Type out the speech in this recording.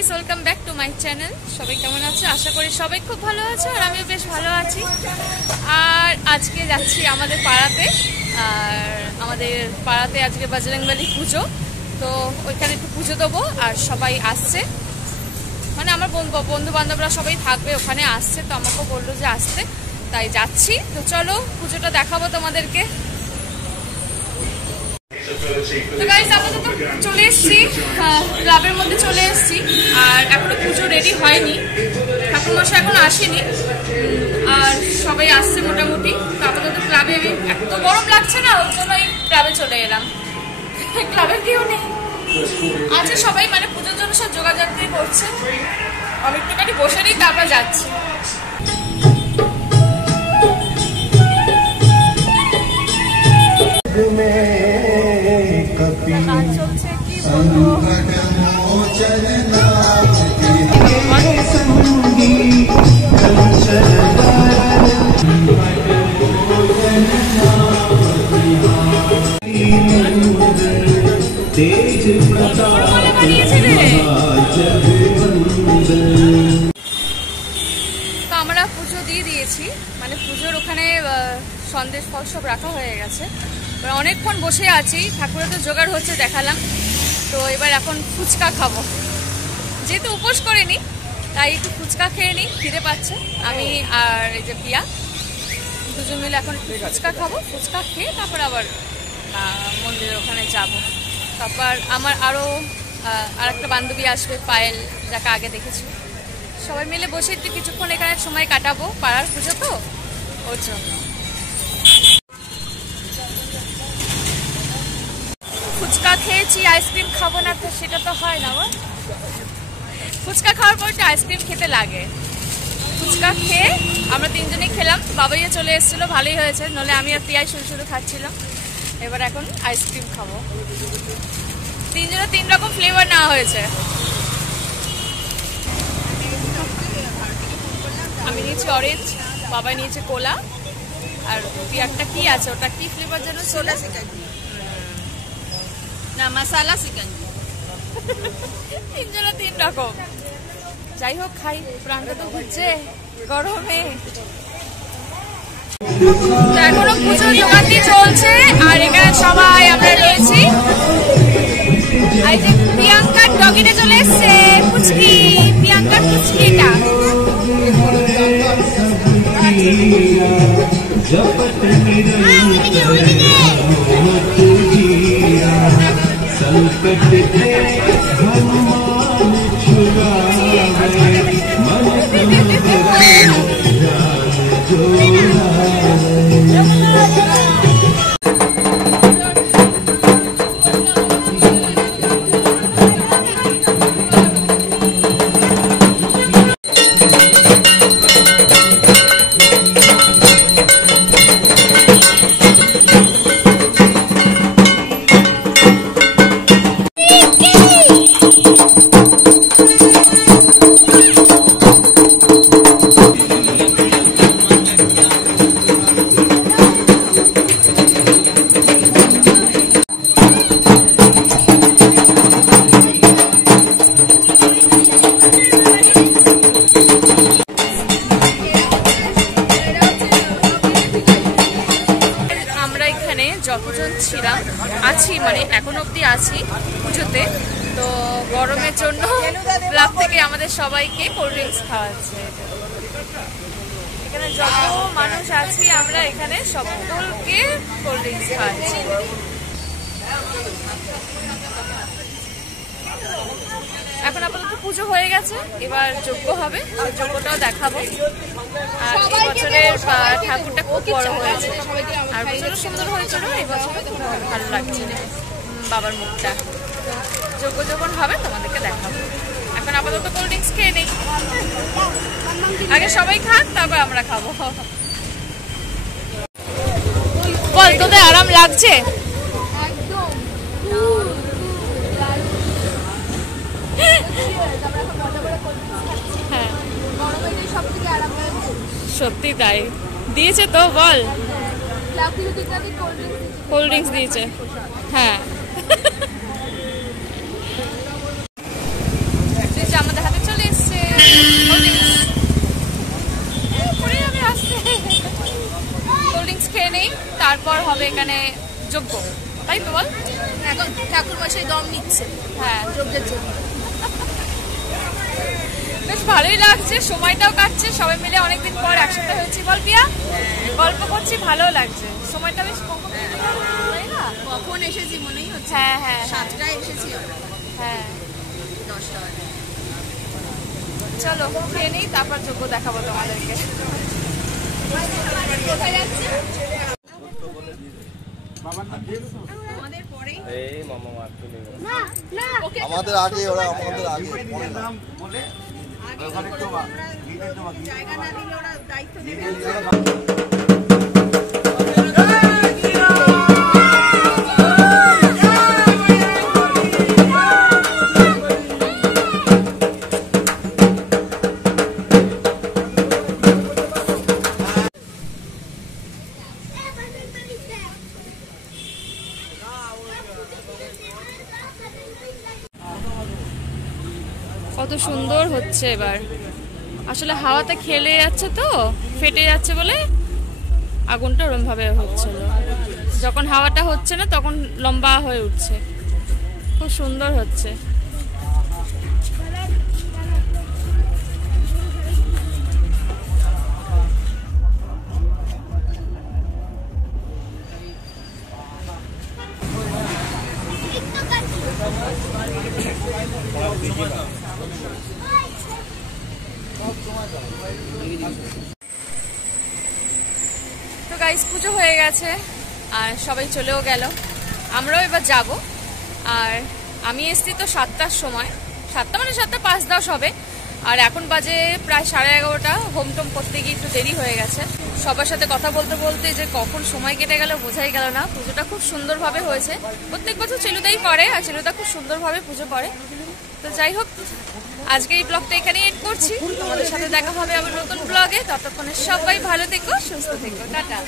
Guys, welcome back to my channel. সবাই কেমন আছো? আশা করি সবাই খুব ভালো আছে, আর আমিও বেশ ভালো আছি। আর আজকে যাচ্ছি আমাদের পাড়াতে, আর আমাদের পাড়াতে আজকে বজরংবলী পুজো, তো ওইখানে একটু পুজো দেবো। আর সবাই আসছে, মানে আমার বন্ধু বান্ধবরা সবাই থাকবে, ওখানে আসছে, তো আমাকেও বললো যে আসতে, তাই যাচ্ছি। তো চলো পুজোটা দেখাবো তোমাদেরকে। তো গাইস, আপাতত চলে এসেছি, ক্লাবের মধ্যে চলে এসেছি, আর এখনো পুজো রেডি হয়নি, ঠাকুরমশাই এখন আসেনি, আর সবাই আসছে মোটামুটি। তো আপাতত ক্লাবে আমি, এত গরম লাগছে না, ওর জন্যই ক্লাবে চলে এলাম। ক্লাবে কেউ নেই, আছে সবাই, মানে পুজোর জন্য সব যোগাযোগ করছে। আমি একটুখানি বসে নিই, তারপর যাচ্ছি। চলছে কি বলবো, তো আমরা পুজো দিয়ে দিয়েছি, মানে পুজোর ওখানে সন্দেশ ফল সব রাখা হয়ে গেছে। অনেকক্ষণ বসে আছি, ঠাকুরের তো জোগাড় হচ্ছে দেখালাম। তো এবার এখন ফুচকা খাবো, যেহেতু উপোস করিনি তাই একটু ফুচকা খেয়ে নিই, খিদে পাচ্ছে। আমি আর এই যে পিয়া দুজন মিলে এখন একটু ফুচকা খাবো, ফুচকা খেয়ে তারপর আবার মন্দিরের ওখানে যাব। তারপর আমার আরও আরেকটা বান্ধবী আসবে, পায়েল, যাকে আগে দেখেছি। সবাই মিলে বসে একটু কিছুক্ষণ এখানে সময় কাটাবো, পাড়ার পুজো তো ওর জন্য। ফুচকা খেয়েছি, আইসক্রিম খাবো না তো সেটা তো হয় না। ফুচকা খাওয়ার পর একটু আইসক্রিম খেতে লাগে। ফুচকা খেয়ে আমরা তিনজনেই খেলাম, বাবাইও চলে এসেছিলো, ভালোই হয়েছে, নলে আমি আর তিয়াই শুরু শুরু খাচ্ছিলাম। এবার এখন আইসক্রিম খাবো, তিনজনে 3 রকম ফ্লেভার নেওয়া হয়েছে। আমি নিয়েছি অরেঞ্জ, বাবা নিয়েছে কোলা, আর পিয়ারটা কি আছে, ওটা কি ফ্লেভার যেন? সোডা সিকাঞ্জি না মশালা সিকাঞ্জি। তিনজনে 3 রকম। যাই হোক, খাই, প্রাণটা তো ঘুরছে গরমে। এখনো পুজোর জোগাড়ি চলছে, আর এখানে সবাই আমরা রয়েছি। আর যে প্রিয়াঙ্কার ডগিটা চলে এসছে, পুচকি, প্রিয়াঙ্কার পুচকিটা। যতজন ছিলাম আছি, মানে এখন অবধি আছি পুজোতে, তো গরমের জন্য ক্লাব থেকে আমাদের সবাইকে কোল্ড ড্রিঙ্কস খাওয়াচ্ছে। এখানে যত মানুষ আছি আমরা এখানে সকলকে কোল্ড ড্রিঙ্কস খাওয়াচ্ছি। এখন আপাতত পুজো হয়ে গেছে, এবার যজ্ঞ হবে, সেই যজ্ঞটাও দেখাবো। আর এই বছরের ঠাকুরটা খুব বড় হয়েছে, আর বছরও সুন্দর হয়েছিল, এই বছর ভালো লাগছে বাবার মুখটা। যজ্ঞ যখন হবে তোমাদেরকে দেখাবো। এখন আপাতত কোল্ড ড্রিঙ্কস খেয়ে নেই, আগে সবাই খাক তারপর আমরা খাবো। বল, তোদের আরাম লাগছে? সত্যি তাই, দিয়েছে তো, বল। কোল্ড ড্রিঙ্কস দিয়েছে, হ্যাঁ। হবে এখানে যজ্ঞ, তাই তো বল? এখন ঠাকুর মশাই দম নিচ্ছে হ্যাঁ, যজ্ঞের জন্য। বেশ ভালোই লাগছে, সময়টাও কাটছে, সবাই মিলে অনেকদিন পর একসাথে হয়েছি, বল পিয়া? গল্প করছি, ভালো লাগছে, সময়টা বেশ কখন তাই না? কখন এসেছি মনেই হচ্ছে। হ্যাঁ হ্যাঁ 7টায় এসেছি, হ্যাঁ। 10টা বাজে। চলো খেয়ে নেই, তারপর যোগ্য দেখাবো তোমাদেরকে। কোথায় যাচ্ছে? আমাদের পরেই আমাদের আগে ওরা আমাদের আগে পরে না। জায়গা না দিলে ওরা দায়িত্ব দেবে। কত সুন্দর হচ্ছে এবার, আসলে হাওয়াতে খেলে যাচ্ছে তো ফেটে যাচ্ছে বলে আগুনটা ওরম ভাবে হচ্ছিল, যখন হাওয়াটা হচ্ছে না তখন লম্বা হয়ে উঠছে, খুব সুন্দর হচ্ছে। তো গাইস পুজো হয়ে গেছে আর সবাই চলেও গেল, আমরাও এবার যাব। আর আমি এসছি তো 7টার সময়, 7টা মানে 7:05 হবে, আর এখন বাজে প্রায় 11:30। হোম টোম করতে গিয়ে একটু দেরি হয়ে গেছে, সবার সাথে কথা বলতে বলতে যে কখন সময় কেটে গেল বোঝাই গেল না। পুজোটা খুব সুন্দরভাবে হয়েছে, প্রত্যেক বছর চিলুদাই করে আর চিলুদা খুব সুন্দরভাবে পুজো করে। তো যাই হোক, আজকে এই ব্লগটা এখানেই এন্ড করছি, তোমাদের সাথে দেখা হবে আবার নতুন ব্লগে। ততক্ষণে সবাই ভালো থেকো, সুস্থ থেকো, টাটা।